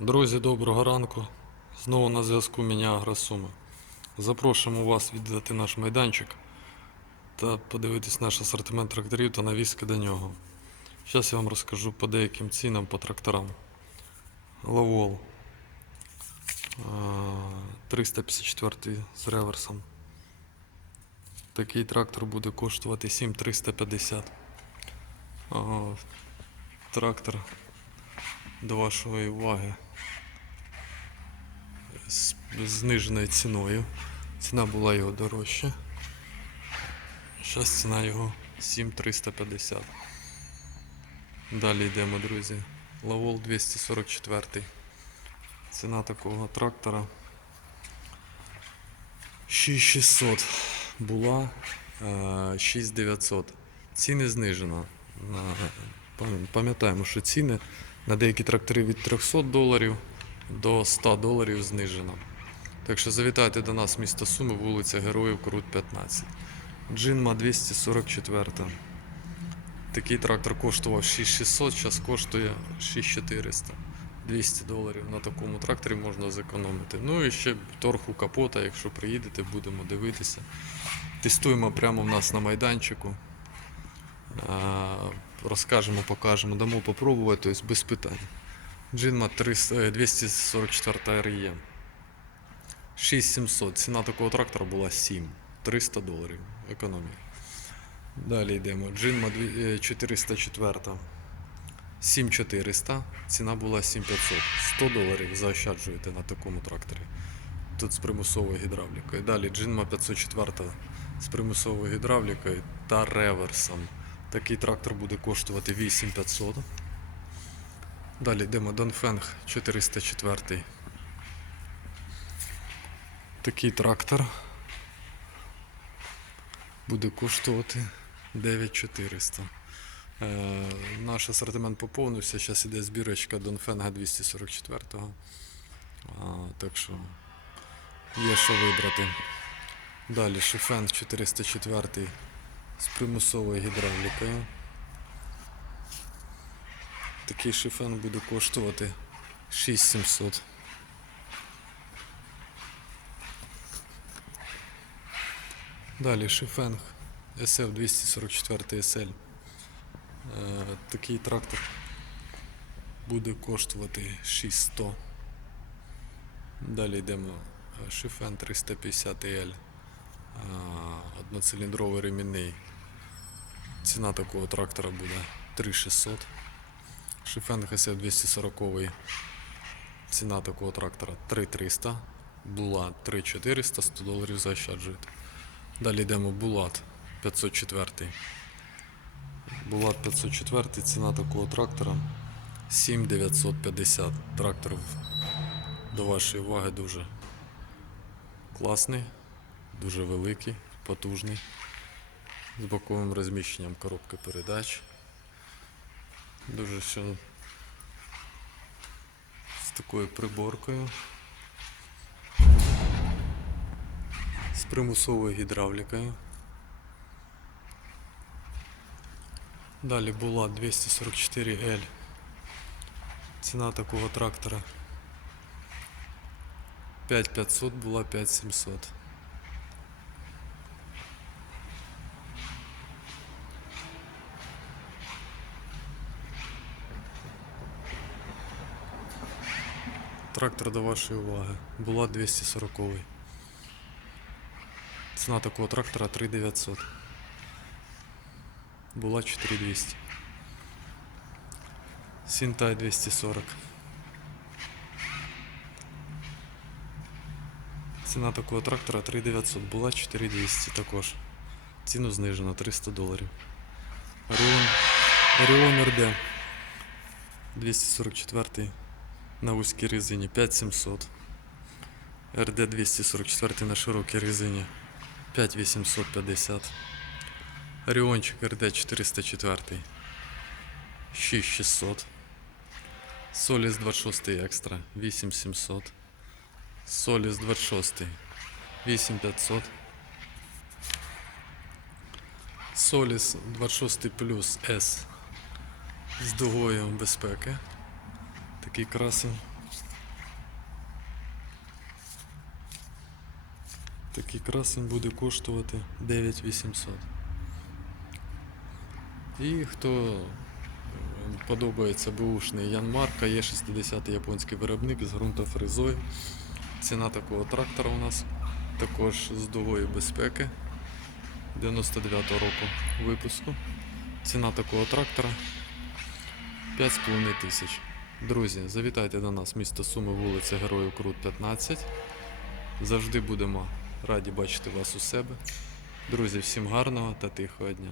Друзі, доброго ранку. Знову на зв'язку мене Агросуми. Запрошуємо вас відвідати наш майданчик та подивитись наш асортимент тракторів та навіски до нього. Зараз я вам розкажу по деяким цінам по тракторам. Лавол а, 354 з реверсом. Такий трактор буде коштувати 7350. Трактор до вашої уваги з зниженою ціною. Ціна була його дорожча. Зараз ціна його 7350. Далі йдемо, друзі. Лавол 244. Ціна такого трактора 6600 була е, 6900. Ціни знижено. Пам'ятаємо, що ціни на деякі трактори від 300 доларів до 100 доларів знижено. Так що завітайте до нас, місто Суми, вулиця Героїв, Крут 15. Джинма 244. Такий трактор коштував 6600, зараз коштує 6400. 200 доларів на такому тракторі можна зекономити. Ну і ще торг у капота, якщо приїдете, будемо дивитися. Тестуємо прямо в нас на майданчику. Розкажемо, покажемо, дамо попробувати, тобто без питань. Джинма 300, е, 244 RE. 6700. Ціна такого трактора була 7. 300 доларів. Економія. Далі йдемо. Джинма е, 404. 7400. Ціна була 7500. 100 доларів заощаджуєте на такому тракторі. Тут з примусовою гідравлікою. Далі Джинма 504 з примусовою гідравлікою та реверсом. Такий трактор буде коштувати 8500. Далі йдемо Донфенг 404. Такий трактор буде коштувати 9400. Е, наш асортимент поповнився. Зараз іде збірочка Донфенга 244. А, так що є що вибрати. Далі Шифен 404 з примусовою гідравлікою. Такий шифен буде коштувати 6700. Далі шифенг SF 244 SL. Такий трактор буде коштувати 6100. Далі йдемо е, шифен 350 L. Одноциліндровий ремінний. Ціна такого трактора буде 3600. Шифенг SF 240. Ціна такого трактора 3300. Була 3400, 100 доларів заощаджуєте. Далі йдемо Булат 504. Булат 504, ціна такого трактора 7950. Трактор до вашої уваги дуже класний, дуже великий, потужний, з боковим розміщенням коробки передач. Дуже все з такою приборкою. З примусовою гідравлікою. Далі була 244L. Ціна такого трактора 5500 була 5700. Трактор до вашої уваги. Була 240. Ціна такого трактора 3900. Була 4200. Сінтай 240. Ціна такого трактора 3900. Була 4200 також. Ціну знижено 300 доларів. Оріон, Оріон РД 244 на вузькій резині 5700. РД 244 на широкій резині 5850. Оріончик РД 404 6600. Соліс 26 екстра 8700. Соліс 26 8500. Соліс 26 плюс S з дугою безпеки такий красень. Такий красень буде коштувати 9800. І хто е, подобається бушний Янмарка, Є60-й японський виробник з ґрунтофризою. Ціна такого трактора у нас також з дугою безпеки 99-го року випуску. Ціна такого трактора 5,5 тисяч. Друзі, завітайте до нас, місто Суми, вулиця Героїв Крут 15. Завжди будемо раді бачити вас у себе. Друзі, всім гарного та тихого дня.